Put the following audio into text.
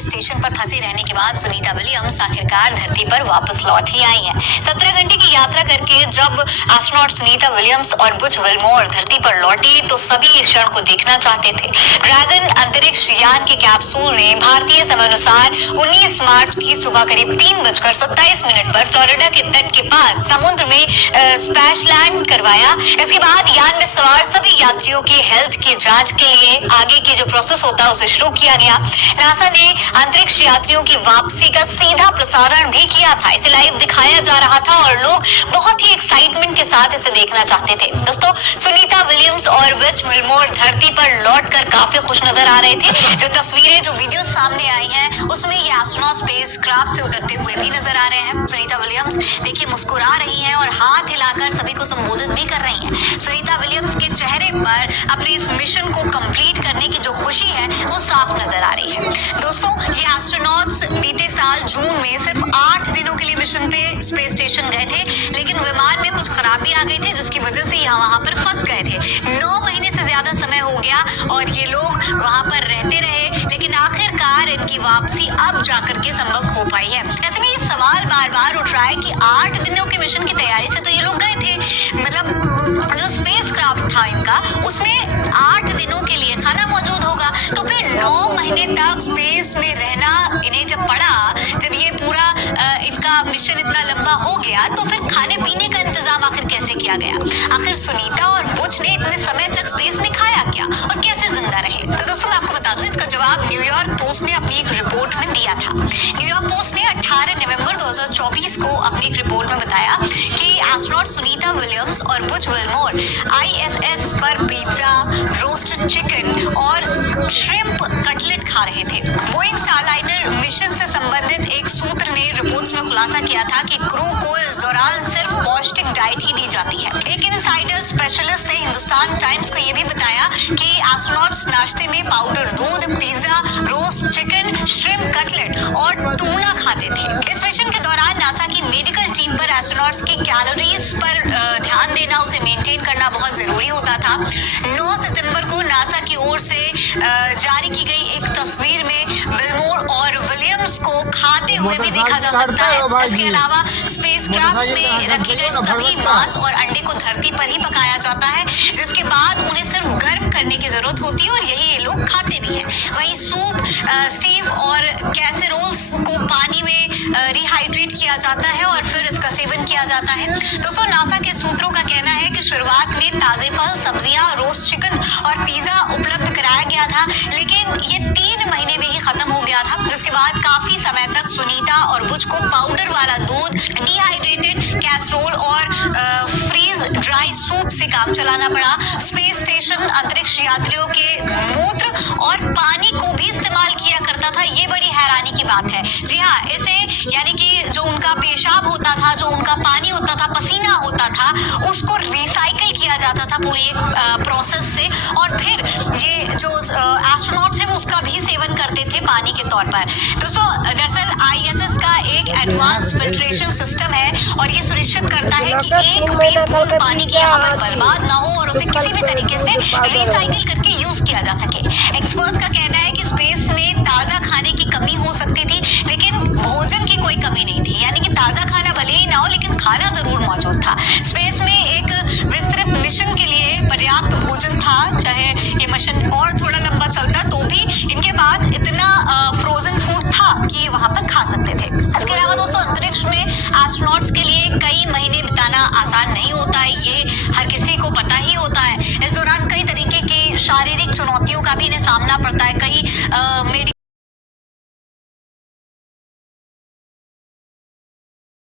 Station पर फंसे रहने के बाद सुनीता विलियम्स आखिरकार धरती पर वापस लौट ही आई हैं। 17 घंटे की यात्रा करके जब एस्ट्रोनॉट सुनीता विलियम्स और बुच विल्मोर धरती पर लौटे तो सभी इस क्षण को देखना चाहते थे। ड्रैगन अंतरिक्ष यान के कैप्सूल ने भारतीय समय अनुसार 19 मार्च की सुबह करीब 3:27 पर फ्लोरिडा के तट के पास समुद्र में स्पैश लैंड करवाया। इसके बाद यान में सवार सभी यात्रियों की हेल्थ की जांच के लिए आगे की जो प्रोसेस होता है उसे शुरू किया गया। नासा ने अंतरिक्ष यात्रियों की वापसी का सीधा प्रसारण भी किया था। इसे लाइव दिखाया जा रहा था और लोग बहुत ही एक्साइटमेंट के साथ इसे देखना चाहते थे। दोस्तों, सुनीता विलियम्स और बुच विल्मोर धरती पर लौटकर काफी खुश नजर आ रहे थे। जो तस्वीरें, जो वीडियो सामने आई हैं, उसमें ये एस्ट्रोनॉट स्पेस क्राफ्ट से उतरते हुए भी नजर आ रहे हैं। सुनीता विलियम्स देखिए मुस्कुरा रही हैं और हाथ हिलाकर सभी को संबोधित भी कर रही हैं। सुनीता विलियम्स के चेहरे पर अपने इस मिशन को कंप्लीट करने की जो खुशी है वो साफ नजर आ रही है। दोस्तों, ये एस्ट्रोनॉट्स बीते साल जून में सिर्फ 8 दिनों के लिए मिशन पे स्पेस स्टेशन गए थे, लेकिन विमान में कुछ खराबी आ गई थी जिसकी वजह से यहाँ वहां पर फंस गए थे। 9 महीने से ज्यादा समय हो गया और ये लोग वहां पर रहते रहे, लेकिन आखिरकार इनकी वापसी अब जाकर के संभव हो पाई है। ऐसे में ये सवाल बार बार उठ रहा है कि 8 दिनों के मिशन की तैयारी से तो ये लोग गए थे, मतलब जो स्पेस क्राफ्ट था इनका उसमें 8 दिनों के लिए खाना मौजूद होगा, तो फिर 9 महीने तक स्पेस में रहना इन्हें जब पड़ा, जब ये पूरा इनका मिशन इतना लंबा हो गया, तो फिर खाने पीने का इंतजाम आखिर कैसे किया गया? आखिर सुनीता और बुच ने इतने समय तक स्पेस में खाया क्या और कैसे जिंदा रहे? तो दोस्तों, मैं आपको बता दूं, इसका जवाब न्यूयॉर्क पोस्ट ने अपनी एक रिपोर्ट में दिया था। न्यूयॉर्क पोस्ट ने 18 नवंबर 2024 को अपनी एक रिपोर्ट में बताया कि एस्ट्रोनॉट सुनीता विलियम्स और बुच विल्मोर ISS पर पिज्जा, रोस्टेड चिकन और श्रिम्प कटलेट खा रहे थे। बोइंग स्टारलाइनर मिशन से संबंधित एक सूत्र ने रिपोर्ट्स में खुलासा किया था कि क्रू को इस दौरान सिर्फ पौष्टिक डाइट ही दी जाती है। एक इनसाइडर स्पेशलिस्ट ने हिंदुस्तान टाइम्स को यह भी बताया कि एस्ट्रोनॉट्स नाश्ते में पाउडर दूध, pizza, roast chicken, shrimp cutlet और टूना खाते थे। इस मिशन के दौरान नासा की मेडिकल टीम पर एस्ट्रोनॉट्स की कैलोरीज पर ध्यान देना, उसे मेंटेन करना बहुत जरूरी होता था। 9 सितंबर को नासा की ओर से जारी की गई एक तस्वीर में विल्मोर और विलियम्स को खाते हुए भी देखा जा सकता है। इसके अलावा स्पेसक्राफ्ट में रखे गए सभी मांस और अंडे को धरती पर ही पकाया जाता है, जिसके बाद उन्हें सिर्फ गर्म करने की जरूरत होती है और यही ये लोग खाते भी हैं। वहीं सूप, स्टीव और कैसेरोल्स को पानी में रिहाइड्रेट किया जाता है और फिर इसका सेवन किया जाता है। दोस्तों, नासा के सूत्रों का कहना है कि शुरुआत में ताजे फल, सब्जियां, रोस्ट चिकन और पिज्जा उपलब्ध कराया गया था, लेकिन ये 3 महीने में ही खत्म हो गया था, जिसके बाद काफी समय तक सुनीता और बुच को पाउडर वाला दूध, डिहाइड्रेटेड कैसरोल और फ्रीज ड्राई सूप से काम चलाना पड़ा। स्पेस स्टेशन अंतरिक्ष यात्रियों के मूत्र और पानी को भी इस्तेमाल किया करता था। ये बड़ी हैरानी की बात है। जी हाँ, इसे यानी कि जो उनका पेशाब होता था, जो उनका पानी होता था, पसीना होता था, उसको रिसाइकिल किया जाता था पूरी प्रोसेस से, और फिर ये जो एस्ट्रोनॉट्स हैं वो उसका भी सेवन करते थे पानी के तौर पर। दोस्तों, दरअसल ISS का एक एडवांस फिल्ट्रेशन सिस्टम है और ये सुनिश्चित करता है कि एक भी बूंद पानी की यहाँ पर बर्बाद ना हो और उसे किसी भी तरीके से रिसाइकिल करके यूज किया जा सके। एक्सपर्ट्स का कहना है कि स्पेस में ताजा खाने की कमी हो सकती थी, लेकिन भोजन की कोई कमी नहीं थी। यानी कि ताजा खाना भले ही ना हो, लेकिन खाना जरूर मौजूद था। स्पेस में एक विस्तृत मिशन के लिए पर्याप्त भोजन था, चाहे ये मिशन और थोड़ा लंबा चलता तो भी इनके पास इतना फ्रोजन फूड था कि वहां पर खा सकते थे। इसके अलावा दोस्तों, अंतरिक्ष में एस्ट्रोनॉट्स के लिए कई महीने बिताना आसान नहीं होता है, ये हर किसी को पता ही होता है। इस दौरान कई तरीके की शारीरिक चुनौतियों का भी इन्हें सामना पड़ता है। कई